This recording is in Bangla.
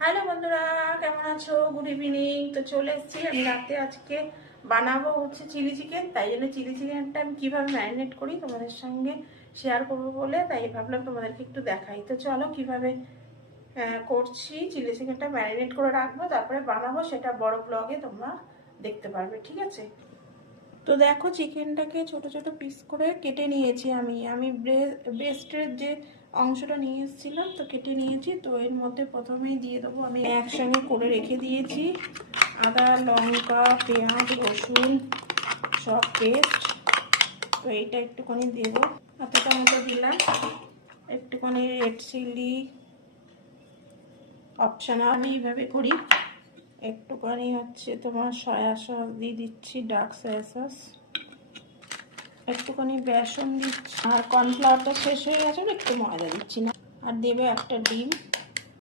হ্যালো বন্ধুরা, কেমন আছো? Good evening. তো চলে এসেছি আমি রাতে। আজকে বানাবো হচ্ছে চিলি চিকেন। তাই জন্য চিলি চিকেনটা আমি কীভাবে ম্যারিনেট করি তোমাদের সঙ্গে শেয়ার করবো বলে তাই ভাবলাম তোমাদেরকে একটু দেখাই। তো চলো কীভাবে করছি। চিলি চিকেনটা ম্যারিনেট করে রাখবো, তারপরে বানাবো, সেটা বড় ব্লগে তোমরা দেখতে পারবে, ঠিক আছে? তো দেখো, চিকেনটাকে ছোট ছোট পিস করে কেটে নিয়েছি আমি ব্রেস্টের যে অংশটা নিয়ে এসেছিলাম তো কেটে নিয়েছি। তো এর মধ্যে প্রথমেই দিয়ে দেবো, আমি একসঙ্গে করে রেখে দিয়েছি আদা, লঙ্কা, পেঁয়াজ, রসুন সব পেস্ট। তো এইটা একটুখানি দেবো, এতটা মতো দিলাম। একটুখানি রেড চিলি অপশনাল, আমি এইভাবে করি। একটুখানি হচ্ছে তোমার সয়া সস দিয়ে দিচ্ছি, ডার্ক সয়া সস। একটুখানি বেসন দিচ্ছি, আর কর্নফ্লাওয়ারটা শেষ হয়ে গেছে, একটু ময়দা দিচ্ছি না। আর দেবে একটা ডিম।